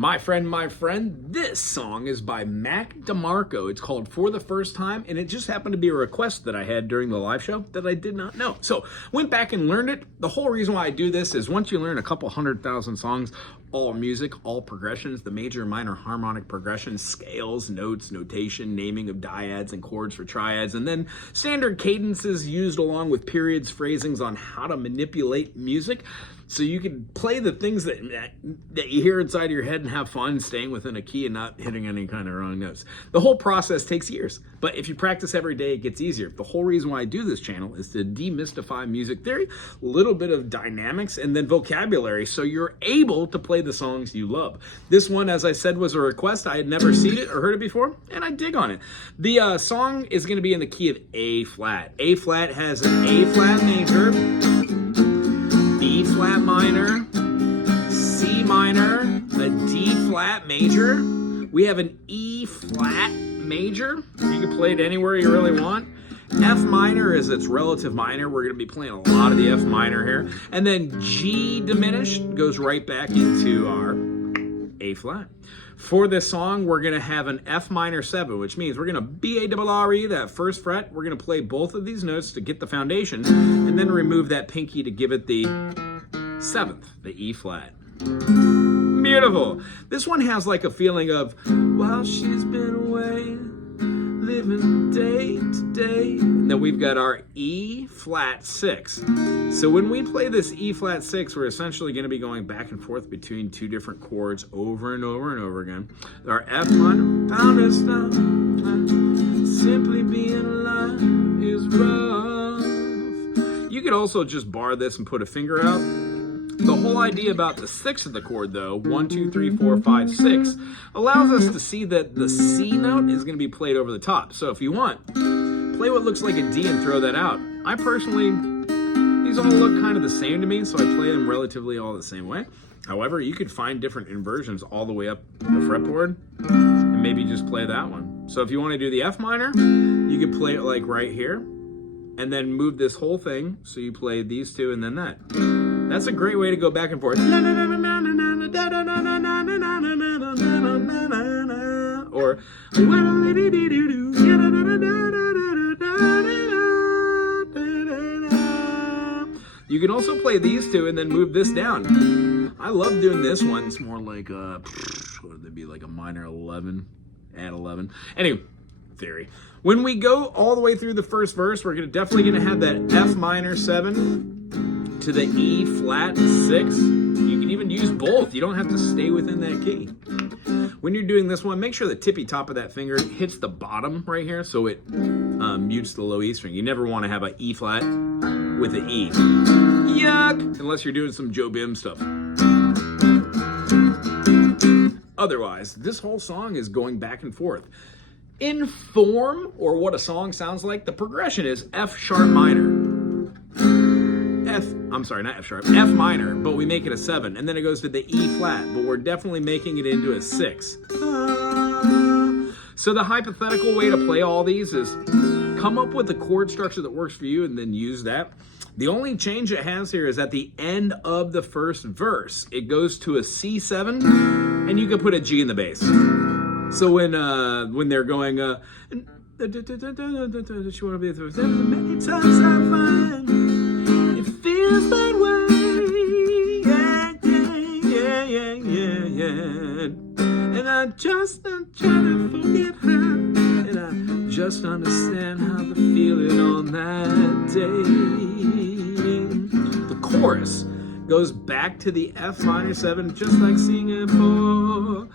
My friend, this song is by DeMarco. It's called For the First Time, and it just happened to be a request that I had during the live show that I did not know. So went back and learned it. The whole reason why I do this is once you learn a couple 100,000 songs, all music, all progressions, the major and minor harmonic progressions, scales, notes, notation, naming of dyads and chords for triads, and then standard cadences used along with periods, phrasings on how to manipulate music. So you can play the things that you hear inside your head and have fun staying within a key and not hitting any kind of wrong notes. The whole process takes years, but if you practice every day, it gets easier. The whole reason why I do this channel is to demystify music theory, a little bit of dynamics, and then vocabulary so you're able to play the songs you love. This one, as I said, was a request. I had never seen it or heard it before, and I dig on it. The song is going to be in the key of A flat. A flat has an A flat major, B flat minor, C minor, a D flat major. We have an E flat major. You can play it anywhere you really want. F minor is its relative minor. We're going to be playing a lot of the F minor here. And then G diminished goes right back into our A flat. For this song, we're going to have an F minor 7, which means we're going to B-A-R-R-E, that first fret. We're going to play both of these notes to get the foundation, and then remove that pinky to give it the 7th, the E flat. Beautiful. This one has like a feeling of, while she's been away, living day to day. And then we've got our E flat 6. So when we play this E flat 6, we're essentially going to be going back and forth between two different chords over and over and over again. Our F minor, down this time, simply being alive is rough. You could also just bar this and put a finger out. The whole idea about the 6th of the chord, though, 1, 2, 3, 4, 5, 6, allows us to see that the C note is going to be played over the top. So if you want, play what looks like a D and throw that out. I personally, these all look kind of the same to me, so I play them relatively all the same way. However, you could find different inversions all the way up the fretboard and maybe just play that one. So if you want to do the F minor, you could play it like right here and then move this whole thing so you play these two and then that. That's a great way to go back and forth. Or you can also play these two and then move this down. I love doing this one. It's more like what would it be, like a minor 11, add 11. Anyway, theory. When we go all the way through the first verse, we're definitely gonna have that F minor 7 to the E flat 6. You can even use both. You don't have to stay within that key. When you're doing this one, make sure the tippy top of that finger hits the bottom right here so it mutes the low E string. You never want to have an E flat with an E. Yuck! Unless you're doing some Joe Bim stuff. Otherwise, this whole song is going back and forth. In form, or what a song sounds like, the progression is F sharp minor. F minor, but we make it a 7, and then it goes to the E flat, but we're definitely making it into a 6. So the hypothetical way to play all these is come up with a chord structure that works for you and then use that. The only change it has here is at the end of the first verse, it goes to a C7, and you can put a G in the bass. So when they're going, she wanna be the many times I find it feels that way, yeah. And I just not trying to forget her, and I just understand how to feel it on that day. The chorus goes back to the F minor 7, just like singing for.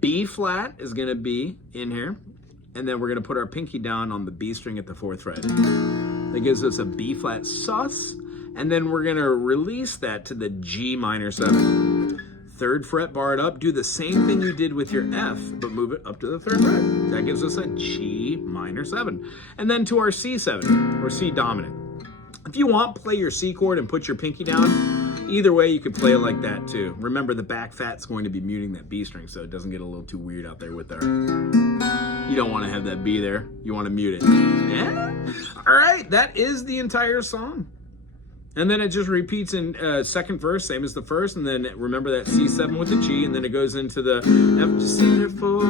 B flat is going to be in here, and then we're going to put our pinky down on the B string at the 4th fret. That gives us a B flat sus, and then we're going to release that to the G minor 7. 3rd fret barred up, do the same thing you did with your F, but move it up to the 3rd fret. That gives us a G minor 7. And then to our C7, or C dominant. If you want, play your C chord and put your pinky down. Either way, you could play it like that too. Remember, the back fat's going to be muting that B string so it doesn't get a little too weird out there with our... You don't want to have that B there. You want to mute it. Yeah? All right, that is the entire song. And then it just repeats in second verse, same as the first, and then remember that C7 with the G, and then it goes into the I've just seen it for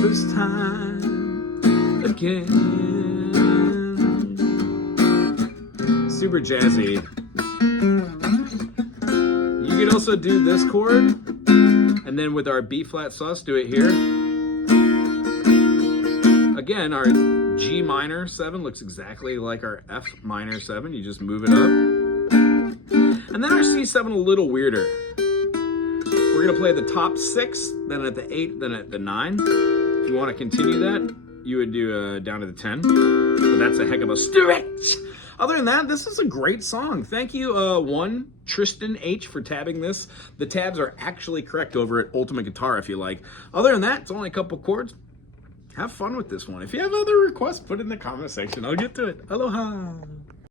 first time again. Super jazzy. You could also do this chord, and then with our B flat sus, do it here. Again, our G minor 7 looks exactly like our F minor 7. You just move it up. And then our C7 a little weirder. We're gonna play the top 6, then at the 8, then at the 9. If you wanna continue that, you would do down to the 10. But that's a heck of a stretch. Other than that, this is a great song. Thank you, Tristan H, for tabbing this. The tabs are actually correct over at Ultimate Guitar if you like. Other than that, it's only a couple chords. Have fun with this one. If you have other requests, put it in the comment section. I'll get to it. Aloha.